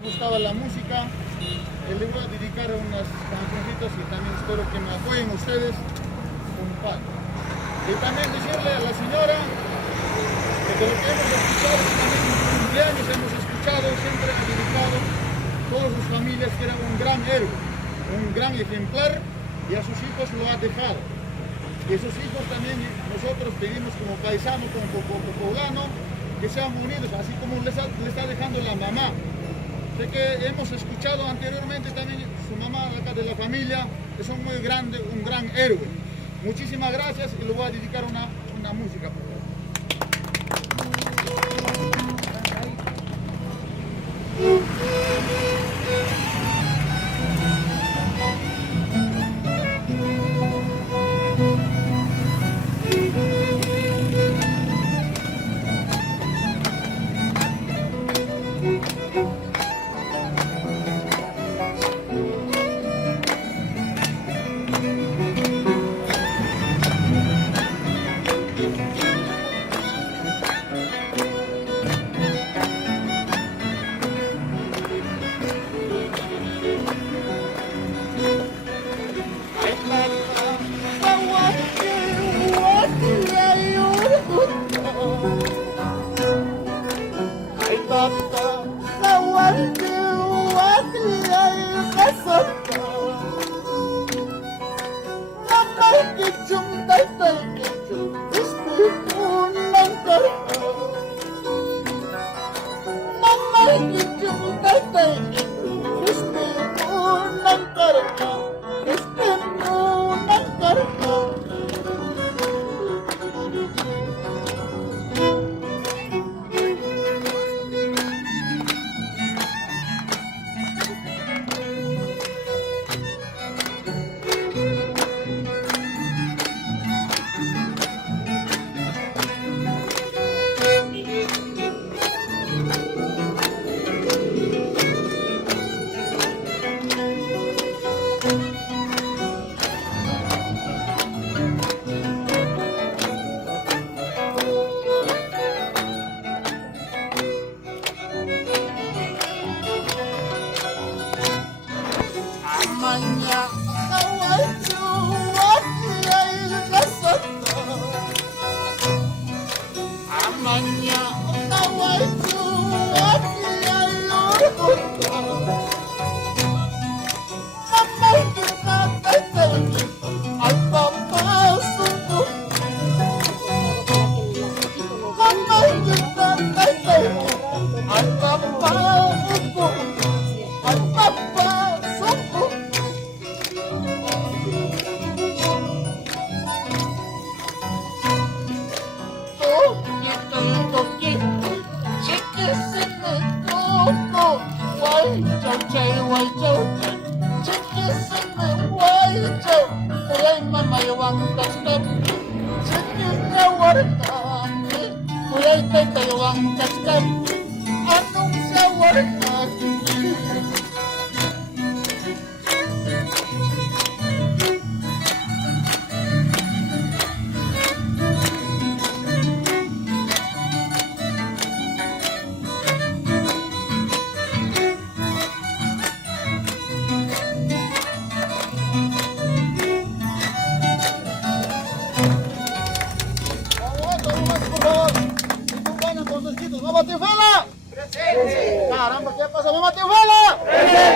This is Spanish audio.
Gustaba la música, le voy a dedicar unas cancioncitas y también espero que me apoyen ustedes con paz. Y también decirle a la señora que de lo que hemos escuchado, también en sus cumpleaños hemos escuchado, siempre ha dedicado a todas sus familias que era un gran héroe, un gran ejemplar, y a sus hijos lo ha dejado. Y esos hijos también nosotros pedimos como paisano, como poblano, que sean unidos, así como le está dejando la mamá. Sé que hemos escuchado anteriormente también su mamá acá de la familia, que son muy grandes, un gran héroe. Muchísimas gracias y le voy a dedicar una música. Por favor. ¡Mamá Triunfala! ¡Presente! ¡Caramba! ¿Qué pasa, mamá Triunfala? ¡Presente!